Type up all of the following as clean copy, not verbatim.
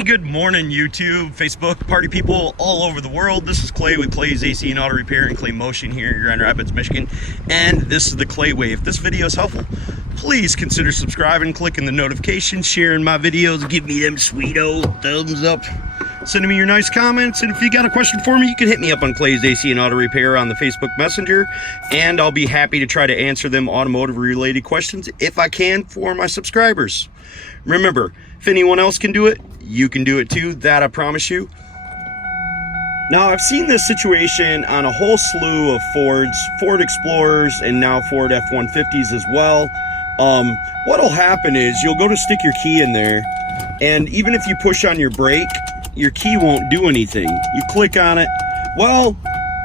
Hey, good morning, YouTube, Facebook, party people all over the world. This is Clay with Clay's AC and Auto Repair in Clay Motion here in Grand Rapids, Michigan. And this is the Clay Way. If this video is helpful, please consider subscribing, clicking the notifications, sharing my videos, give me them sweet old thumbs up, sending me your nice comments. And if you got a question for me, you can hit me up on Clay's AC and Auto Repair on the Facebook Messenger, and I'll be happy to try to answer them automotive related questions if I can for my subscribers. Remember, if anyone else can do it, you can do it too. That I promise you. Now, I've seen this situation on a whole slew of Fords, Ford Explorers, and now Ford F150s as well. What'll happen is you'll go to stick your key in there, and even if you push on your brake, your key won't do anything. You click on it. Well,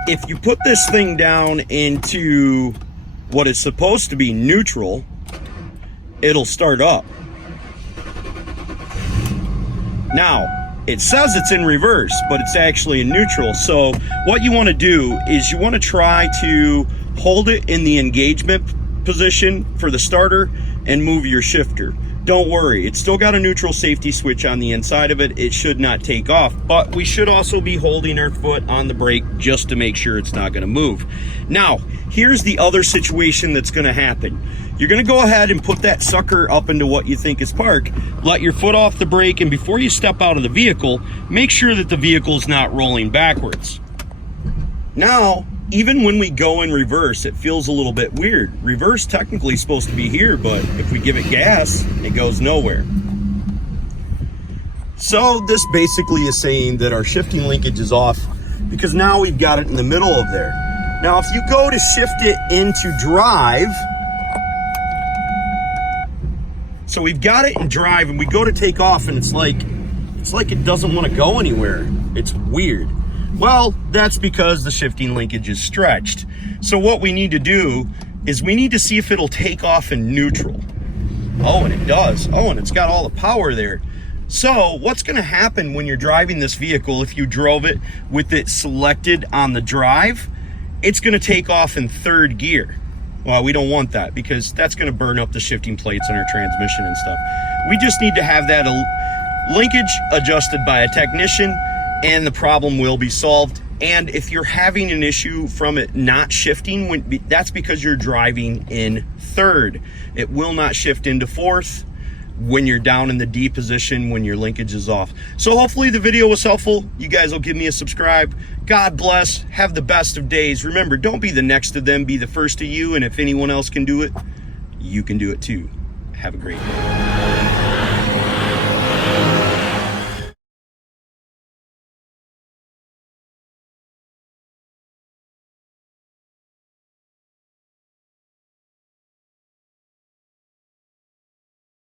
if you put this thing down into what is supposed to be neutral, it'll start up. Now, it says it's in reverse, but it's actually in neutral. So what you want to do is you want to try to hold it in the engagement position for the starter and move your shifter. Don't worry, it's still got a neutral safety switch on the inside of it. It should not take off, but we should also be holding our foot on the brake just to make sure it's not going to move. Now, here's the other situation that's going to happen. You're going to go ahead and put that sucker up into what you think is park, let your foot off the brake, and before you step out of the vehicle, make sure that the vehicle's not rolling backwards. Now, even when we go in reverse, it feels a little bit weird. Reverse technically is supposed to be here, but if we give it gas, it goes nowhere. So this basically is saying that our shifting linkage is off because now we've got it in the middle of there. Now, if you go to shift it into drive, so we've got it in drive and we go to take off and it's like it doesn't want to go anywhere. It's weird. Well, that's because the shifting linkage is stretched. So what we need to do is we need to see if it'll take off in neutral. Oh, and it does. Oh, and it's got all the power there. So what's going to happen when you're driving this vehicle, if you drove it with it selected on the drive, it's going to take off in third gear. Well, we don't want that because that's going to burn up the shifting plates in our transmission and stuff. We just need to have that linkage adjusted by a technician, and the problem will be solved. And if you're having an issue from it not shifting, that's because you're driving in third. It will not shift into fourth when you're down in the D position when your linkage is off. So hopefully the video was helpful. You guys will give me a subscribe. God bless. Have the best of days. Remember, don't be the next of them, be the first of you. And if anyone else can do it, you can do it too. Have a great day.